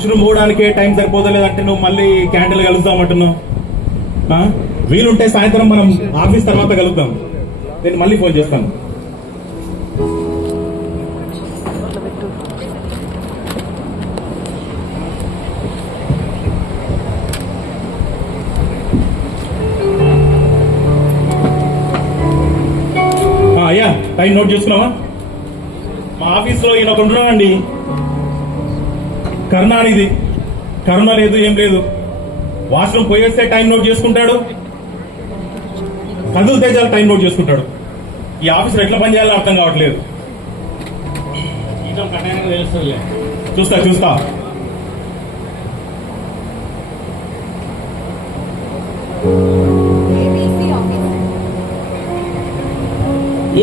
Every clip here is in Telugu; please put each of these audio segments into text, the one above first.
వాష్రూమ్ పోవడానికే టైం సరిపోతలేదంటే నువ్వు మళ్ళీ క్యాండిల్ కలుద్దామంటున్నావు. వీలుంటే సాయంత్రం మనం ఆఫీస్ తర్వాత కలుద్దాం. నేను మళ్ళీ ఫోన్ చేస్తాను. అయ్యా టైం నోట్ చేసుకున్నావా? మా ఆఫీస్లో ఈయన ఒక ఉంటున్నానండి, కరుణ అనేది. కరుణ లేదు, ఏం లేదు. వాష్రూమ్ పోయేస్తే టైం నోట్ చేసుకుంటాడు, కదులు తేజాలు టైం నోట్ చేసుకుంటాడు. ఈ ఆఫీస్లో ఎట్లా పని చేయాలో అర్థం కావట్లేదు. చూస్తా చూస్తా.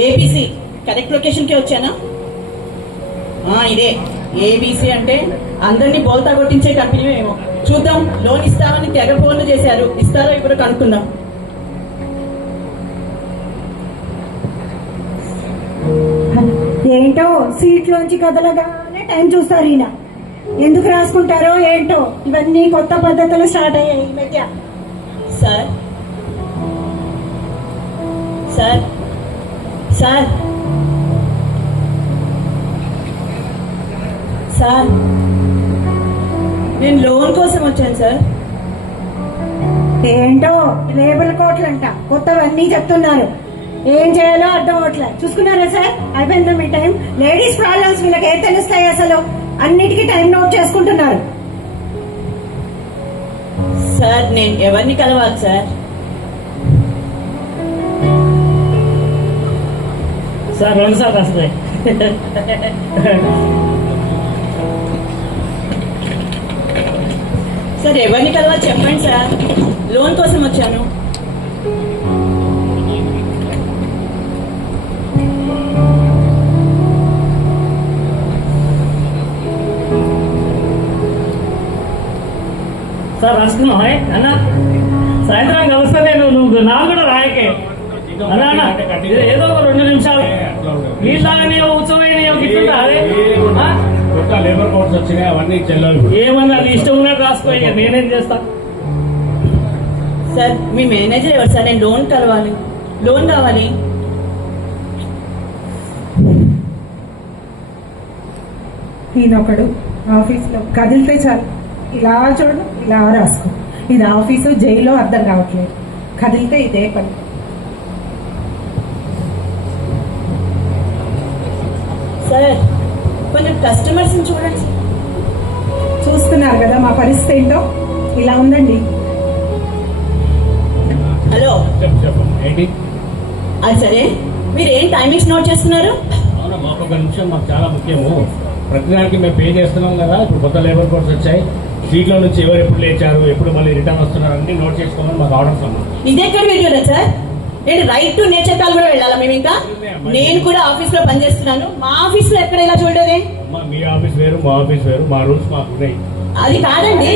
ఏబీసీ కరెక్ట్ లొకేషన్ కి వచ్చానా? ఇదే ఏబీసీ అంటే అందరినీ బోల్తా కొట్టించే కంపెనీ ఏమో. చూద్దాం, లోన్ ఇస్తామని తెగ ఫోన్లు చేశారు, ఇస్తారో ఇప్పుడు కనుక్కుందాం. ఏంటో సీట్లోంచి కదలగానే టైం చూస్తారు ఈయన. ఎందుకు రాసుకుంటారో ఏంటో, ఇవన్నీ కొత్త పద్ధతులు స్టార్ట్ అయ్యాయి ఈ మధ్య. సార్ సార్ సార్ సార్ నేను లోన్ కోసం వచ్చాను సార్. ఏంటో లేబుల్ కోట్లంట, కొత్తవన్నీ చెప్తున్నారు. ఏం చేయాలో అర్థం అవట్లేదు. చూసుకున్నారా సార్? అయిపోయిందా మీ టైం? లేడీస్ ప్రాబ్లమ్స్ వీళ్ళకి ఏం తెలుస్తాయి అసలు? అన్నిటికీ టైం నోట్ చేసుకుంటున్నారు. సార్ నేను ఎవరిని కలవాలి సార్? సార్ 2 సార్లు వస్తాయి. సార్ ఎవరిని కలవాలి చెప్పండి సార్, లోన్ కోసం వచ్చాను. సార్ రాసుకున్నావు అన్న, సాయంత్రం కలుస్తా నేను. నువ్వు నాకు కూడా రాయకే అన్నా, ఏదో 2 నిమిషాలు వీళ్ళని ఉత్సవమైన లేబర్ కోడ్స్ వచ్చినాయి, అవన్నీ చెల్లవు. ఏమన్నా అది ఇష్టం ఉన్నట్టు రాసుకో, ఇక నేనేం చేస్తా. సార్ మీ మేనేజర్ ఎవరు సార్? నేను లోన్ కలవాలి, లోన్ కావాలి. ఈయనొకడు ఆఫీస్లో కదిలితే చాలు ఇలా చూడు, ఇలా రాసుకో. ఇది ఆఫీసు జైల్లో అర్థం కావట్లేదు. కదిలితే ఇదే పని. సార్ కొంచెం కస్టమర్స్ చూడండి. చూస్తున్నారు కదా మా పరిస్థితి ఏంటో, ఇలా ఉందండి. హలో ఏంటి? అది సరే, మీరు ఏం టైమింగ్స్ నోట్ చేస్తున్నారు? అవునా, మాకు ఒక నిమిషం మాకు చాలా ముఖ్యము. ప్రతిదానికి మేము పే చేస్తున్నాం కదా. ఇప్పుడు కొత్త లేబర్ కోడ్స్ వచ్చాయి. సీట్లో నుంచి ఎవరు ఎప్పుడు లేచారు, ఎప్పుడు మళ్ళీ రిటర్న్ వస్తున్నారు అన్ని నోట్ చేసుకోమని మాకు ఆర్డర్స్ అమ్మా. ఇది ఎక్కడ వీడియోనా సార్? నేను రైట్ టు నేచర్ కాల్ కూడా వెళ్ళాలా మేము? ఇంకా నేను కూడా ఆఫీస్ లో పనిచేస్తున్నాను. మా ఆఫీస్ లో ఎక్కడ ఇలా చూడదే. మీ ఆఫీస్ వేరు, మా ఆఫీస్ వేరు, మా రూల్స్ మాకు ఉన్నాయి. అది కాదండి.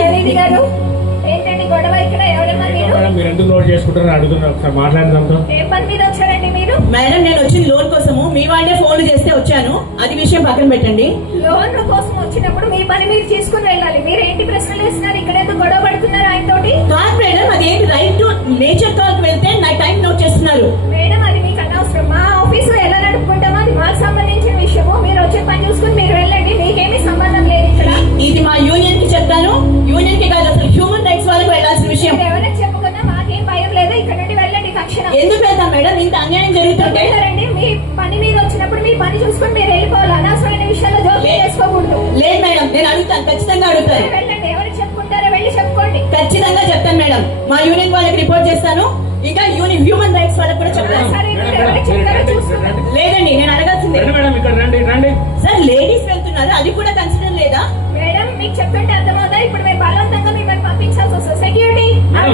ఏంటండి గొడవ ఇక్కడ? ఎవరమ్మా మీరు? మీరు ఎందుకు నోట్ చేసుకుంటారని అడుగుతున్నారు. ఒకసారి మాట్లాడదాంతో. ఏ పని మీద వచ్చారండి మీరు? మేడం నేను వచ్చింది లోన్ కోసము. మీ వాళ్ళే ఫోన్లు చేస్తే వచ్చాను. అది విషయం పక్కన పెట్టండి. లోన్ కోసం వచ్చినప్పుడు మీ పని మీరు తీసుకుని వెళ్ళాలి. మీరు ఏంటి ప్రశ్నలు వేస్తున్నారు? ఇక్కడ ఎందుకు గొడవ పడుతున్నారు ఆయనతోటి? కాదు మేడం, అదేంటి రైట్ టు నేచర్ కాల్ కి వెళ్తే నా టైం నోట్ చేస్తున్నారు. మేడం అది మీకు అనవసరం. మా ఆఫీస్ లో ఎలా నడుపుకుంటామో అది మాకు సంబంధించిన విషయము. మీరు వచ్చే పని చూసుకుని మీరు వెళ్ళండి. మీకేమీ సంబంధం లేదు ఇక్కడ. ఇది మా యూనియన్ కి చెప్తాను. యూనియన్ కి కాదు, అసలు హ్యూమన్ రైట్స్ వాళ్ళకి వెళ్ళాల్సిన విషయం. ఎవరైనా చెప్పుకున్నా మాకేం భయం లేదు. ఇక్కడ నుండి వెళ్ళండి తక్షణం. ఎందుకు వెళ్తాం మేడం? ఇంత అన్యాయం జరుగుతుంటే. రండి, మీ పని మీద వచ్చినప్పుడు మీ పని చూసుకుని మీరు వెళ్ళిపోవాలి. అనవసరమైన విషయాల్లో జోక్యం చేసుకోకూడదు. లేదు మేడం, నేను అడుగుతాను, ఖచ్చితంగా అడుగుతాను. వెళ్ళండి, ఎవరికి చెప్పుకుంటారో వెళ్ళి చెప్పుకోండి. ఖచ్చితంగా చెప్తాను మేడం. మా యూనియన్ వాళ్ళకి రిపోర్ట్ చేస్తాను. ఇంకా హ్యూమన్ రైట్స్ వాళ్ళకి కూడా చెప్తాను. సరే, మీరు ఎవరికి చెప్తారో చూసుకుంటాం. లేదండి, నేను అడగాల్సిందే. మేడం ఇక్కడ రండి రండి. సార్ లేడీస్ వెళ్తున్నారు, అది కూడా కన్సిడర్ లేదా? మేడం మీకు చెప్తుంటే అర్థమవుతా? ఇప్పుడు మేము బలవంతంగా మిమ్మల్ని పంపించాల్సి వస్తుంది. సెక్యూరిటీ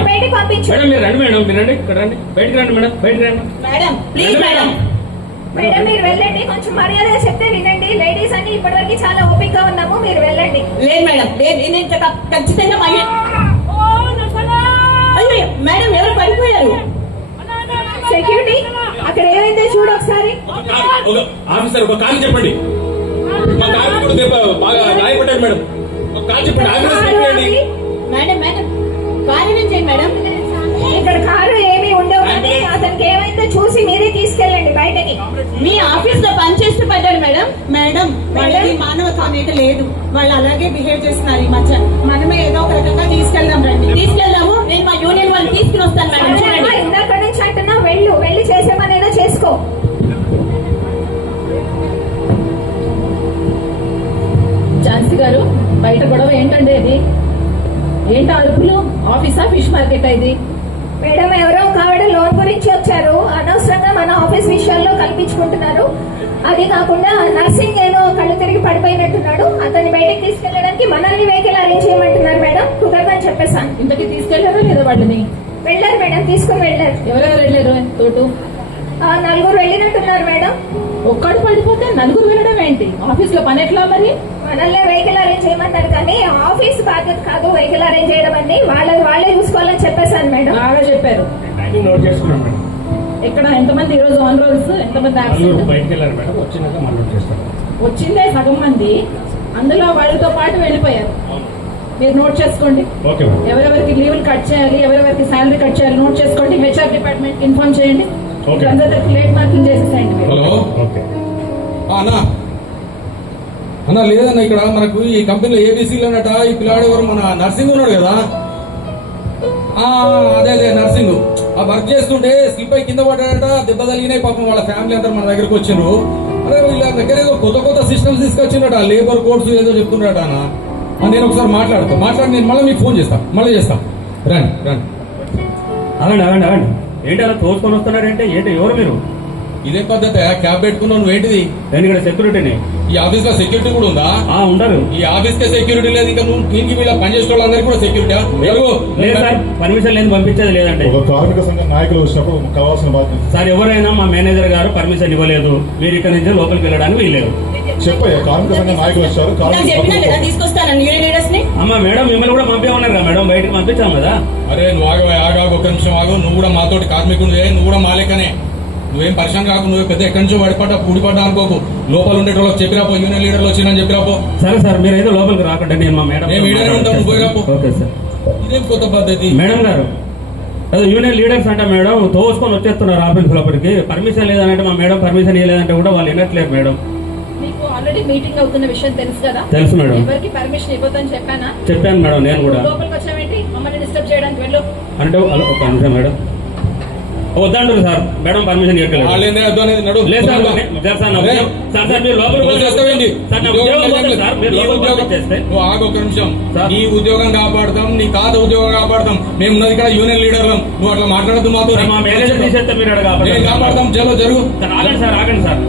బయటకు పంపించు. మేడం మీరు రండి. మేడం మీరు రండి, ఇక్కడ రండి. బయటకు రండి మేడం, బయటకు రండి. Madam please madam. మేడం మీరు వెళ్ళండి. కొంచెం మర్యాద చెప్తే వినండి. లేడీస్ అన్ని ఇప్పటివరకు చాలా ఓపిక గా ఉన్నాము. మీరు వెళ్ళండి. లేదు మేడం, లేదు. నేను ఖచ్చితంగా మా అయ్యో మేడం ఎవరు పడిపోయారు? సెక్యూరిటీ అక్కడ ఏమైందో చూడు ఒకసారి. ఆఫీసర్ ఒక కాల్ చెప్పండి. మా కాలు కూడా బాగా గాయపడ్డాడు మేడం. కాల్ చెప్పండి అంబులెన్స్ కారు పంపించండి. ఆపి, మేడం మేడం కార్ అరేంజ్ చేయండి మేడం. ఇక్కడ కారు ఏమీ ఉండవు కానీ అతనికి ఏమైందో చూసి మీరే తీసుకెళ్ళండి బయటకి. మీ ఆఫీస్ లో పని చేస్తూ పడ్డాడు మేడం. మేడం వాళ్ళకి మానవత్వం అనేది లేదు, వాళ్ళు అలాగే బిహేవ్ చేస్తున్నారు ఈ మధ్య. మనమే ఏదో ఒక రకంగా తీసుకెళ్దాం రండి. తీసుకెళ్దాము. నేను మా యూనియన్ వాళ్ళని తీసుకుని వస్తాను మేడం. అమ్మా, చూడండి. ఇందాక నుంచి అంటున్నా వెళ్ళి చేసే పనైనా చేసుకో. ఝాన్సీ గారు బయట గొడవ ఏంటండి ఇది? ఏంటి అరుపులు? ఆఫీసా ఫిష్ మార్కెట్ ఇది? మేడం ఎవరో ఒక ఆవిడ లోన్ గురించి వచ్చారు, అనవసరంగా మన ఆఫీస్ విషయాల్లో కల్పించుకుంటున్నారు. అది కాకుండా నర్సింగ్ ఏదో కళ్ళు తిరిగి పడిపోయినట్టున్నాడు, అతన్ని బయటకు తీసుకెళ్ళడానికి మనల్ని వెహికల్ అరేంజ్ చేయమంటున్నారు మేడం. కుదరదని చెప్పేశాను. ఇంతకీ తీసుకెళ్లారా లేదా వాళ్ళని? వెళ్ళారు మేడం, తీసుకుని వెళ్ళారు. ఎవరెవరు వెళ్ళారు తోటు? నలుగురు వెళ్ళినట్టున్నారు మేడం. ఒక్కడు పడిపోతే నలుగురు వెళ్ళడం ఏంటి? ఆఫీస్ లో పని ఎట్లా మరి? మనల్ని వెహికల్ అరేంజ్ చేయమన్నారు కానీ ఆఫీస్ బాధ్యత కాదు వెహికల్ అరేంజ్ చేయడం అని. వాళ్ళే చూసుకోవాలని చెప్పేశాను మేడం. బాగా చెప్పారు. టైమింగ్ నోట్ చేసుకున్నాం మేడం. ఎక్కడ ఎంతమంది ఈ రోజు ఆన్ రోల్స్, ఎంతమంది నలుగురు absent? బయటకు వెళ్ళారు మేడం, వచ్చినాక మనం నోట్ చేస్తాం. వచ్చిందే సగం మంది, అందులో వాళ్ళతో పాటు వెళ్ళిపోయారు. మీరు నోట్ చేసుకోండి. Okay madam. ఎవరెవరికి లీవులు కట్ చేయాలి, ఎవరెవరికి శాలరీ కట్ చేయాలి నోట్ చేసుకోండి. హెచ్ఆర్ డిపార్ట్మెంట్ ఇన్ఫార్మ్ చేయండి. Okay. అందరికి లేట్ మార్కింగ్ చేసేసేయండి మీరు. హలో ఓకే అన్నా లేదన్నా ఇక్కడ మనకు ఈ కంపెనీలో ఏబీసీలోనట ఈ పిల్లాడు ఎవరు మన నర్సింగ్ ఉన్నాడు కదా, అదే నర్సింగ్ ఆ వర్క్ చేస్తుంటే స్లిప్ అయి కింద పడ్డాడట, దెబ్బ తగిలినాయి. పాపం వాళ్ళ ఫ్యామిలీ అంతా మన దగ్గరకు వచ్చిండ్రు. అరే వీళ్ళ దగ్గర ఏదో కొత్త సిస్టమ్స్ తీసుకొచ్చిండట, లేబర్ కోడ్స్ ఏదో చెప్తుండట అన్న. నేను ఒకసారి మాట్లాడి నేను మళ్ళీ మీకు ఫోన్ చేస్తా, రండి. ఆగండి ఏంటి అలా తోసుకొని వస్తున్నారంటే? ఏంటి ఎవరు మీరు? ఇదే పద్ధతి క్యాబ్ పెట్టుకున్నావు నువ్వేంటిది? నేను ఇక్కడ సెక్యూరిటీని. ఈ ఆఫీస్ లో సెక్యూరిటీ కూడా ఉందా? ఉంటారు. ఈ ఆఫీస్ కే సెక్యూరిటీ లేదు, ఇంకా నువ్వు దీనికి వీళ్ళ పనిచేసే వాళ్ళందరికీ కూడా సెక్యూరిటీ లేదు సార్, పర్మిషన్ లేదు, పంపించేది లేదండి. ఒక కార్మిక సంఘం నాయకులు వచ్చినప్పుడు కావాల్సిన బాధ్యత. సార్ ఎవరైనా మా మేనేజర్ గారు పర్మిషన్ ఇవ్వలేదు, మీరు ఇక్కడ నుంచి లోపలికి వెళ్ళడానికి వీల్లేదు. చెప్పయ్యా, కార్మిక సంఘం నాయకులు వచ్చారు, నాకు చెప్పినా కదా తీసుకొస్తాను యూనియన్ లీడర్స్ ని. మేడం మిమ్మల్ని కూడా పంపించమన్నారు కదా మేడం, బయటకు పంపించాం కదా. అరే నువ్వు ఆగాగు ఒక నిమిషం ఆగు. నువ్వు కూడా మాతోటి కార్మికుడు, నువ్వు కూడా మాలేకనే. నువ్వేం పరిశ్రమ కాకు, నువ్వు పెద్ద ఎక్కడి నుంచో ఊడిపడ్డా అనుకోకు. లోపల ఉండేటోళ్ళకి చెప్పిరాపో, యూనియన్ లీడర్లు వచ్చిందని చెప్పిరాపో. సరే సార్, మీరైతే లోపలికి రాకండి, నేను మా మేడం. మేము ఈడనే ఉంటాం, నువ్వు పోయిరాపో. Okay sir. ఇదేం కొత్త పద్ధతి? మేడం గారు అదే యూనియన్ లీడర్స్ అంటే మేడం తోసుకొని వచ్చేస్తున్నారు ఆఫీస్ లోపలికి. పర్మిషన్ లేదంటే మా మేడం పర్మిషన్ ఇవ్వలేదంటే కూడా వాళ్ళు వినట్లేదు మేడం. మీకు ఆల్రెడీ మీటింగ్ అవుతున్న విషయం తెలుసు కదా? తెలుసు మేడం. ఎవరికి పర్మిషన్ ఇవ్వద్దని చెప్పానా? చెప్పాను మేడం నేను కూడా. లోపలికి వచ్చావేంటి? మమ్మల్ని డిస్టర్బ్ చేయడానికి వెళ్ళు. అంటే ఒక నిమిషం మేడం, వద్దంటారు సార్. మేడం పర్మిషన్ ఇవ్వట్లేదు. వాళ్ళేందే వద్దు అనేది నడు. లేదు సార్, సార్ నా ఉద్యోగం. సార్ మీరు లోపలికి చేస్తావేంటి? సార్ నా ఉద్యోగం పోతుంది సార్, మీరు లోపలికి పంపించేస్తే. నువ్వు ఆగు ఒక నిమిషం. సార్. నీ ఉద్యోగం కాపాడతాం, నీ తాత ఉద్యోగం కాపాడతాం. మేము ఉన్నది ఇక్కడ యూనియన్ లీడర్లం. నువ్వు అట్లా మాట్లాడద్దు మాతో. సార్, మా మేనేజర్ తీసేస్తే మీరు అక్కడ నేను కాపాడతాం. చలో జరుగు. సార్ ఆగండి సార్, ఆగండి సార్,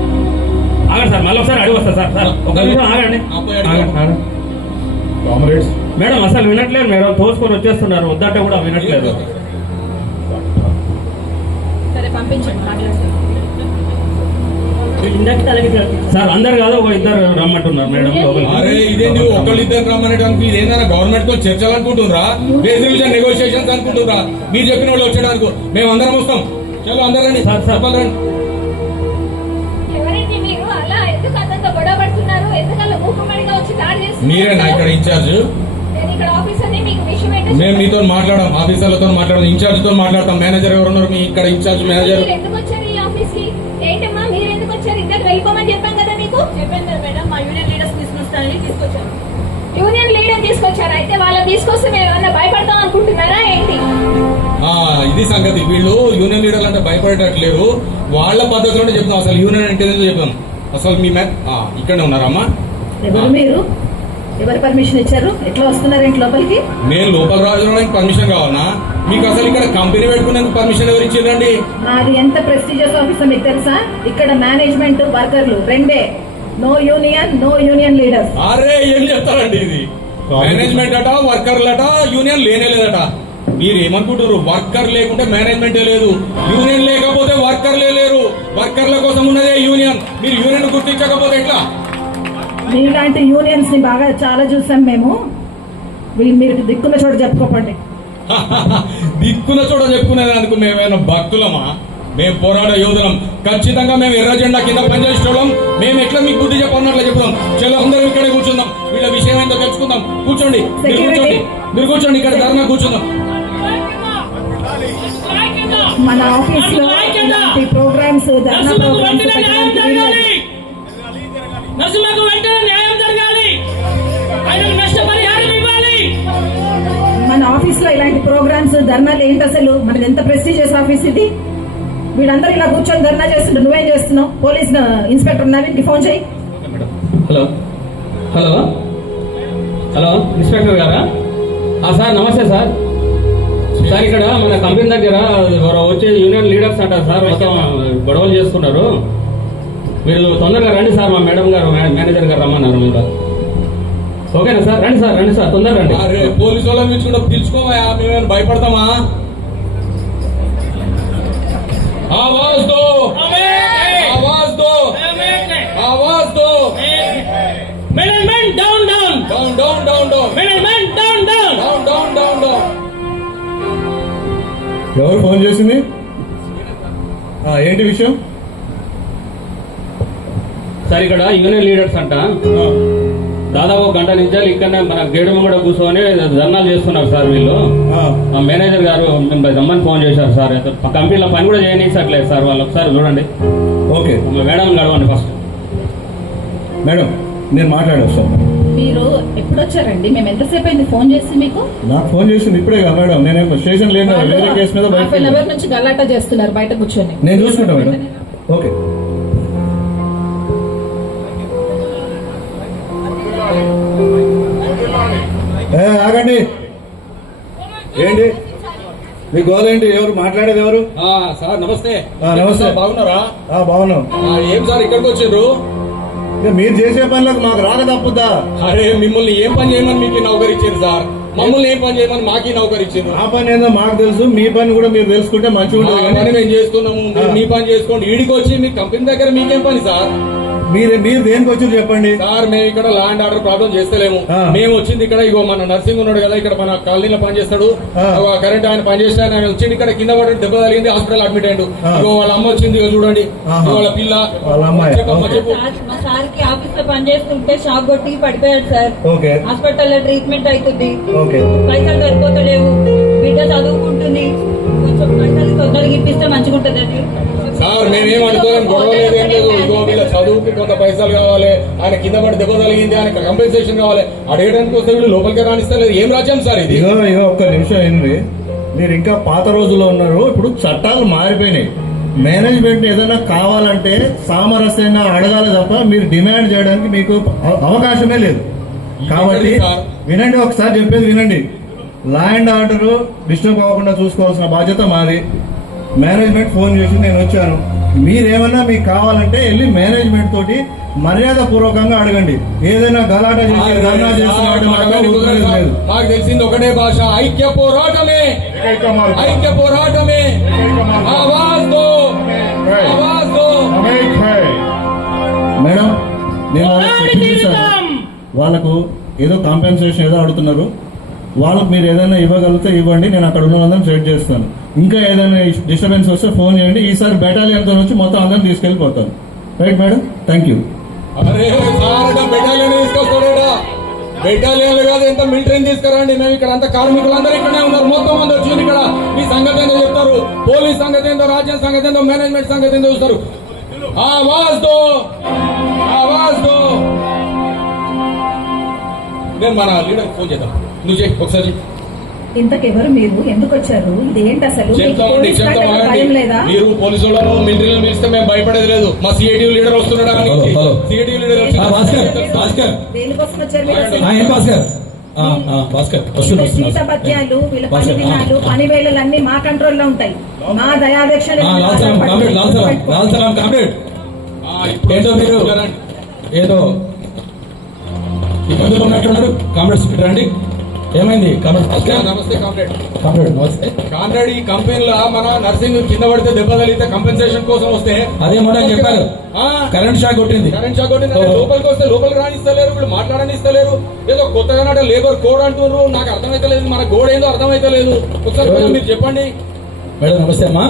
మళ్ళీ ఒకసారి అడిగి వస్తా సార్. సార్ ఒక నిమిషం ఆగండి. కామ్రేడ్స్, మేడం అసలు వినట్లేదు మేడం, తోసుకొని వచ్చేస్తున్నారు. వద్దంటే కూడా వినట్లేదు. సరే పంపించండి, మాట్లాడండి. సార్ అందరు కాదు, ఒక ఇద్దరు రమ్మంటున్నారు మేడం లోపలికి. అరే ఇదేంటి ఒకళ్ళిద్దరు రమ్మనేటానికి? ఇదేందా గవర్నమెంట్ తో చర్చలు అనుకుంటున్నారా? వేజ్ రివిజన్ నెగోషియేషన్స్ అనుకుంటున్నారా? మీరు చెప్పిన వాళ్ళు వచ్చేటానికి మేము అందరం వస్తాం. చలో అందరండి. Sir, sir. రండి. ఎవరైతే మీరు అలా ఎందుకు అతనితో గొడవ పడుతున్నారు? ఎందుకలా మూకుమ్మడిగా వచ్చి దాడి చేస్తున్నారు? మీరేనా ఇక్కడ ఇన్ఛార్జ్? నేను ఇక్కడ ఆఫీసర్ ని, మీకు విషయం ఏంటో మేము మీతో మాట్లాడాం, ఆఫీసర్లతో మాట్లాడాం, ఇన్ఛార్జ్ తో మాట్లాడతాం. మేనేజర్ ఎవరున్నారు మీ ఇక్కడ? Incharge manager. మీరు ఎందుకు వచ్చారు ఈ ఆఫీస్ కి? ఏంటమ్మా మీరు ఎందుకు వచ్చారు? ఇద్దరు వెళ్ళిపోమని చెప్పాం కదా మీకు. చెప్పాను కదా మేడం, మా యూనియన్ లీడర్స్ తీసుకొస్తానని తీసుకొచ్చాను. యూనియన్ లీడర్ తీసుకొచ్చారు, అయితే వాళ్ళని తీసుకొస్తే మేము ఏమన్నా భయపడతాం అనుకుంటున్నారా ఏంటి? ఇది సంగతి. వీళ్ళు యూనియన్ లీడర్లు అంటే భయపడేటట్లేరు. వాళ్ళ పద్ధతిలోనే చెప్తాం. అసలు యూనియన్ అంటే చెప్తాం. అసలు మీ ఇక్కడే ఉన్నారమ్మా? ఎవరు మీరు? ఎవరు పర్మిషన్ ఇచ్చారు? ఎట్లా వస్తున్నారు ఇంటి లోపలికి? నేను లోపల రావడానికి పర్మిషన్ కావాలన్నా? మీకు అసలు ఇక్కడ కంపెనీ పెట్టుకునేందుకు పర్మిషన్ ఎవరు ఇచ్చారండి? అది ఎంత ప్రెస్టీజియస్ ఆఫీస్ మీకు తెలుసా? ఇక్కడ మేనేజ్మెంట్ వర్కర్లు రెండే. No union leaders. అరే ఏం చెప్తారండి ఇది? మేనేజ్మెంట్ అట, వర్కర్లట, యూనియన్ లేనేలేదట. మీరు ఏమనుకుంటారు? వర్కర్ లేకుంటే మేనేజ్మెంటే లేదు, యూనియన్ లేకపోతే వర్కర్లే లేరు. వర్కర్ల కోసం ఉన్నదే యూనియన్. మీరు యూనియన్ గుర్తించకపోతే ఎట్లా? మీలాంటి యూనియన్స్ ని బాగా చాలా చూసాం మేము. మీరు దిక్కున్న చోట చెప్పుకోపండి. దిక్కున చోట చెప్పుకునేదానికి మేమేమైనా భక్తులమా? మేము పోరాట యోధులం. ఖచ్చితంగా మేము ఎర్ర జెండా కింద పనిచేసేటోళ్ళం. మేము ఎట్లా మీకు బుద్ధి చెప్పన్నట్లు చెప్తాం. చలో అందరం ఇక్కడే కూర్చుందాం, వీళ్ళ విషయం ఏంటో తెలుసుకుందాం. కూర్చోండి, మీరు కూర్చోండి, ఇక్కడ ధర్నా కూర్చుందాం. మన ఆఫీస్ లో ఇలాంటి ప్రోగ్రామ్స్ ధర్నా ప్రోగ్రామ్స్ పెట్టడానికి వీల్లేదు. నరసింహకు వెంటనే న్యాయం జరగాలి, ఆయనకు నష్టపరిహారం ఇవ్వాలి. మన ఆఫీస్ లో ఇలాంటి ప్రోగ్రామ్స్ ధర్నాలు ఏంటి అసలు? మనది ఎంత ప్రెస్టీజియస్ ఆఫీస్ ఇది. వీళ్ళందరూ ఇలా కూర్చొని ధర్నా చేస్తుంటారు, నువ్వేం చేస్తున్నావు? పోలీస్ ఇన్స్పెక్టర్ నవీన్కి ఫోన్ చేయి. హలో హలో హలో ఇన్స్పెక్టర్ గారా? సార్ నమస్తే సార్. సార్ ఇక్కడ మన కంపెనీ దగ్గర వచ్చే యూనియన్ లీడర్స్ అంటారు సార్, మొత్తం గొడవలు చేసుకున్నారు. మీరు తొందరగా రండి సార్, మా మేడం గారు మేనేజర్ గారు రమ్మన్నారు మీరు. ఓకేనా సార్? రండి సార్ తొందరగా రండి. పోలీసు వాళ్ళని నుంచి కూడా పిలుచుకోమా, మేము భయపడతామా? आवाज दो, आवाज दो, आवाज दो. Management down down down down down down, management down down down down down down. ఎవరు ఫోన్ చేసింది? ఏంటి విషయం? సార్ ఇక్కడ యూనియన్ లీడర్స్ అంట దాదాపు గంట నుంచి ఇక్కడ మన గేడు కూడా కూర్చొని ధర్నాలు చేస్తున్నారు సార్ వీళ్ళు. మా మేనేజర్ గారు రమ్మని ఫోన్ చేశారు సార్. కంపెనీలో పని కూడా చేయనీసట్లేదు సార్ వాళ్ళు. ఒకసారి చూడండి. ఓకే మేడం గడవండి ఫస్ట్. మేడం నేను మాట్లాడొస్తాను. మీరు ఎప్పుడు వచ్చారండి? మేము ఎంతసేపు అయింది ఫోన్ చేసి మీకు? నాకు ఫోన్ చేసింది ఇప్పుడే కదా మేడం. నేను స్టేషన్ లేను, వేరే కేసు మీద హాఫ్ అన్ అవర్ నుంచి గలాటా చేస్తున్నారు బయట కూర్చొని. నేను చూసుకుంటా మేడం. ఓకే ఆగండి. ఏంటి మీ గోల్ ఏంటి? ఎవరు మాట్లాడేది? ఎవరు? సార్ నమస్తే. నమస్తే. బాగున్నారా? బాగున్నాం. ఏం సార్ ఇక్కడికి వచ్చిండ్రు? మీరు చేసే పనులకు మాకు రాక తప్పుద్దా? అరే మిమ్మల్ని ఏం పని చేయమని మీకు నౌకరు ఇచ్చారు సార్, మమ్మల్ని ఏం పని చేయమని మాకి నౌకరు ఇచ్చారు. ఆ పని ఏందో మాకు తెలుసు, మీ పని కూడా మీరు తెలుసుకుంటే మంచిగా ఉంటుంది. పని మేము చేస్తున్నాము, మీ పని చేసుకోండి. ఈడికి వచ్చి మీ కంపెనీ దగ్గర మీకేం పని సార్? మీరు దేనికి వచ్చి చెప్పండి సార్. మేము ఇక్కడ ల్యాండ్ ఆర్డర్ ప్రాబ్లం చేస్తలేము. మేము వచ్చింది ఇక్కడ ఇగో మన నర్సింగ్ ఉన్నాడు కదా, ఇక్కడ మన కాలనీలో పనిచేస్తాడు, కరెంట్ ఆయన పనిచేస్తే ఆయన వచ్చింది ఇక్కడ కింద పడి దెబ్బ తగిలింది, హాస్పిటల్ అడ్మిట్ అయ్యాడు. ఇగో వాళ్ళ అమ్మ వచ్చింది, ఇగో చూడండి, వాళ్ళ పిల్ల. మా సార్ కి ఆఫీస్ లో పనిచేస్తుంటే షాక్ కొట్టి పడిపోయాడు సార్. హాస్పిటల్ లో ట్రీట్మెంట్ అవుతుంది, పైసలు సరిపోతలేవు, బిడ్డ చదువుకుంటుంది, కొంచెం పైసలు తొందరగా ఇప్పిస్తే మంచిగా ఉంటుందండి సార్. మేమేం అనుకోలేం, గొడవ లేదు, ఏం లేదు. ఇగో వీళ్ళ చదువుకి కొంత పైసలు కావాలి, ఆయన కింద పడి దెబ్బ తగిలింది, ఆయన కంపెన్సేషన్ కావాలి. అడగడానికి వస్తే వీళ్ళు లోపలికి రాణిస్తలేదు. ఏం రాజ్యం సార్ ఇది? ఇగో ఒక్క నిమిషం ఏంటి, మీరు ఇంకా పాత రోజుల్లో ఉన్నారు. ఇప్పుడు చట్టాలు మారిపోయినాయి. మేనేజ్మెంట్ ఏదైనా కావాలంటే సామరస్యంగా అడగాలి తప్ప మీరు డిమాండ్ చేయడానికి మీకు అవకాశమే లేదు. కాబట్టి వినండి, ఒకసారి చెప్పేది వినండి. లా అండ్ ఆర్డర్ డిస్టర్బ్ అవ్వకుండా చూసుకోవాల్సిన బాధ్యత మాది. మేనేజ్మెంట్ ఫోన్ చేసి నేను వచ్చాను. మీరేమన్నా మీకు కావాలంటే వెళ్ళి మేనేజ్మెంట్ తోటి మర్యాద పూర్వకంగా అడగండి. ఏదైనా గలాట చేసి ధర్నా చేస్తున్నట్టు మాకు తెలిసింది ఒకటే భాష, ఐక్య పోరాటమే, ఐక్య పోరాటమే. ఆవాజ్ దో, ఆవాజ్ దో. మేడం నేను వాళ్ళకు ఏదో కాంపెన్సేషన్ ఏదో అడుగుతున్నారు, వాళ్ళకు మీరు ఏదైనా ఇవ్వగలిగితే ఇవ్వండి, నేను అక్కడ ఉన్న వాళ్ళని సెట్ చేస్తాను. ఇంకా ఏదైనా డిస్టర్బెన్స్ వస్తే ఫోన్ చేయండి. ఈసారి బెటాలియన్తో వచ్చి మొత్తం అందరం తీసుకెళ్ళిపోతాను. Right madam, thank you. అరే సార్ బెటాలియన్ తీసుకొస్తాడా? బెటాలియన్లు కాదు, ఎంత మిలిటరీని తీసుకురండి. మేము ఇక్కడ అంత కార్మికులందరూ ఇక్కడే ఉన్నారు, మొత్తం మంది వచ్చింది ఇక్కడ. మీ సంగతి ఏందో చెప్తారు, పోలీస్ సంగతి ఏందో, రాజ్యం సంగతి ఏందో, మేనేజ్మెంట్ సంగతి ఏందో చూస్తారు. ఆవాజ్ దో, ఆవాజ్ దో. నేను మన లీడర్ ఫోన్ చేద్దాం, నువ్వు చేయి ఒకసారి. ఇంతకెవరు మీరు? ఎందుకు వచ్చారు? ఇదేంటి అసలు? చెప్తామండి, మీరు పోలీసు వాళ్ళను మిలిటరీలను పిలిస్తే మేము భయపడేది లేదు. మా సిఐటి లీడర్ వస్తున్నాడు, సిఐటి లీడర్ దేనికోసం వచ్చారు? జీతభత్యాలు, వీళ్ళ పని దినాలు, పని వేళలు అన్ని మా కంట్రోల్లో ఉంటాయి. మా దయాదక్షలు ఏదో ఇబ్బందులు ఉన్నట్టున్నారు. కామ్రేడ్స్ రండి, ఏమైంది? నమస్తే కామ్రేడ్. కామ్రేడ్ నమస్తే. కామ్రేడ్, ఈ కంపెనీలో మన నర్సింగ్ కింద పడితే దెబ్బ తగిలితే కంపెన్సేషన్ కోసం వస్తే అదే మనం చెప్పారు, కరెంట్ షాక్ కొట్టింది. కరెంట్ షాక్ కొట్టింది, లోపలికి వస్తే లోపలికి రానిస్తలేరు, వీళ్ళు మాట్లాడనిస్తలేరు. ఏదో కొత్తగా లేబర్ కోడ్ అంటున్నారు, నాకు అర్థమైతే లేదు. మన కోడ్ ఏందో అర్థమైతే లేదు. ఒకసారి మీరు చెప్పండి. మేడం నమస్తే అమ్మా.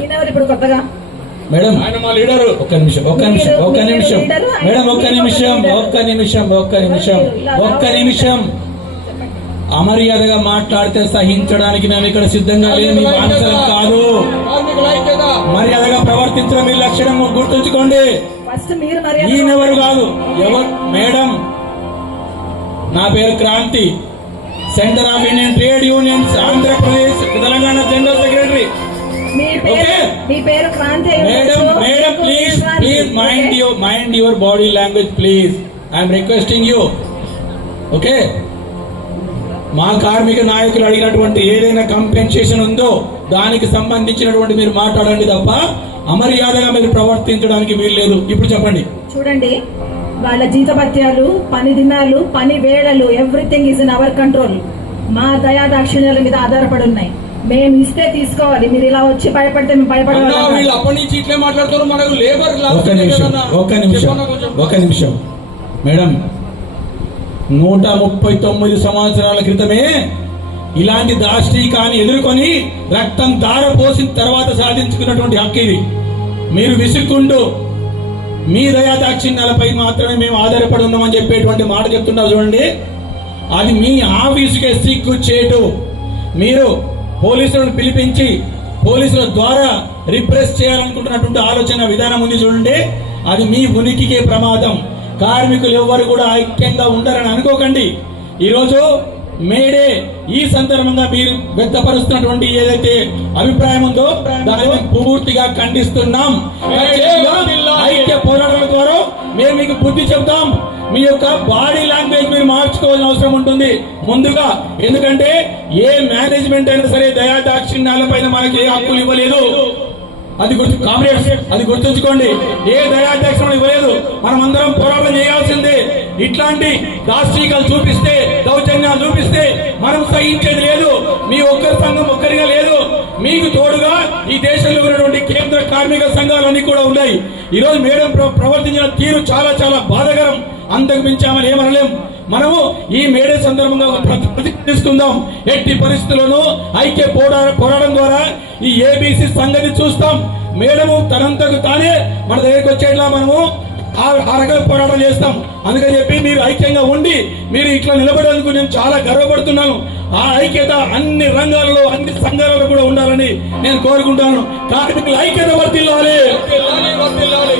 ఈయనెవరు ఇప్పుడు కొత్తగా? మేడం ఆయన మా లీడరు. ఒక్క నిమిషం అమర్యాదగా మాట్లాడితే సహించడానికి మేము ఇక్కడ సిద్ధంగా లేని బానిసలం కాదు. మర్యాదగా ప్రవర్తించడం మీ లక్షణం గుర్తుంచుకోండి. ఈయనెవరు కాదు, ఎవరు మేడం? నా పేరు Kranti, centre of Indian trade unions Andhra Pradesh Telangana general secretary. మీ పేరు Kranti. Madam please mind your body language please. I'm requesting you. Okay, మా కార్మిక నాయకులు అడిగినటువంటి ఏదైనా కంపెన్సేషన్ ఉందో దానికి సంబంధించినటువంటి మీరు మాట్లాడండి తప్ప అమర్యాదగా మీరు ప్రవర్తించడానికి వీల్లేదు. ఇప్పుడు చెప్పండి. చూడండి, వాళ్ళ జీతభత్యాలు, పని దినాలు, పని వేళలు, everything is in our control. మా దయాదాక్షిణ్యాల మీద ఆధారపడి ఉన్నాయి. మేము ఇస్తే తీసుకోవాలి. మీరు ఇలా వచ్చి భయపడితే మేము భయపడాలి. అప్పటి నుంచి ఇట్లే మాట్లాడుతారు. మనకు లేబర్ ఒక్క నిమిషం మేడం, 139 సంవత్సరాల క్రితమే ఇలాంటి దాష్టీకాన్ని ఎదుర్కొని రక్తం దార పోసిన తర్వాత సాధించుకున్నటువంటి హక్కు ఇది. మీరు విసుక్కుంటూ మీ దయాదాక్షిణ్యాలపై మాత్రమే మేము ఆధారపడి ఉన్నామని చెప్పేటువంటి మాట చెప్తున్నారు చూడండి. అది మీ ఆఫీసుకే సిగ్గు చేటు. మీరు పోలీసులను పిలిపించి పోలీసుల ద్వారా రిప్రెస్ చేయాలనుకుంటున్నటువంటి ఆలోచన విధానం ఉంది చూడండి, అది మీ ఉనికికే ప్రమాదం. కార్మికులు ఎవ్వరు కూడా ఐక్యంగా ఉండరని అనుకోకండి. ఈరోజు మేడే ఈ సందర్భంగా మీరు వ్యక్తపరుస్తున్నటువంటి ఏదైతే అభిప్రాయం ఉందో దాన్ని పూర్తిగా ఖండిస్తున్నాం. ఐక్య పోరాటాల ద్వారా మేము మీకు బుద్ధి చెప్తాం. మీ యొక్క బాడీ లాంగ్వేజ్ మీరు మార్చుకోవాల్సిన అవసరం ఉంటుంది ముందుగా. ఎందుకంటే ఏ మేనేజ్మెంట్ అయినా సరే దయాదాక్షిణ్యాలపైన మనకి ఏ హక్కులు ఇవ్వలేదు. అది గుర్తుంచుకోండి. ఏ దయాధ్యక్షుడు ఇవ్వలేదు. మనం అందరం పోరాటం చేయాల్సిందే. ఇట్లాంటి దాష్టీకాలు చూపిస్తే, దౌర్జన్యాలు చూపిస్తే మనం సహించేది లేదు. మీ ఒక్కరి సంఘం ఒక్కరిగా లేదు. మీకు తోడుగా ఈ దేశంలో ఉన్నటువంటి కేంద్ర కార్మిక సంఘాలన్నీ కూడా ఉన్నాయి. ఈ రోజు మేడం ప్రవర్తించిన తీరు చాలా చాలా బాధాకరం. అంతకు మించామని ఏమనలేం. మనము ఈ మేడే సందర్భంగా ప్రతిష్ఠిస్తుందాం. ఎట్టి పరిస్థితుల్లోనూ ఐక్య పోరాటం ద్వారా ఈ ఏబీసీ సంగతి చూస్తాం. మేడము తనంతకు తానే మన దగ్గరికి వచ్చేట్లా మనము ఆ రకమైన పోరాటం చేస్తాం. అందుకని చెప్పి మీరు ఐక్యంగా ఉండి మీరు ఇట్లా నిలబడేందుకు నేను చాలా గర్వపడుతున్నాను. ఆ ఐక్యత అన్ని రంగాలలో, అన్ని సంఘాలలో కూడా ఉండాలని నేను కోరుకుంటాను. కార్మికుల ఐక్యత వర్ధిల్లాలి.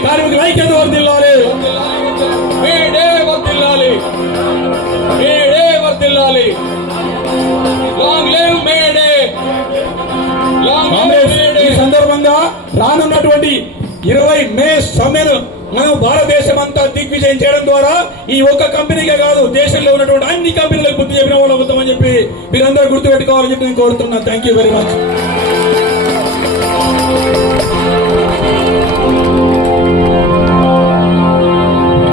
కార్మికుల ఐక్యత వర్ధిల్లాలి. మేడే వర్ధిల్లాలి. మేడే వర్ధిల్లాలి. Long live May Day. ఈ సందర్భంగా రానున్నటువంటి 20 మే సమ్మెను మనం భారతదేశం అంతా దిగ్విజయం చేయడం ద్వారా ఈ ఒక్క కంపెనీకే కాదు దేశంలో ఉన్నటువంటి అన్ని కంపెనీలకు బుద్ధి చెప్పిన వాళ్ళు అవుతామని చెప్పి మీరందరూ గుర్తుపెట్టుకోవాలని చెప్పి నేను కోరుతున్నాను. Thank you very much.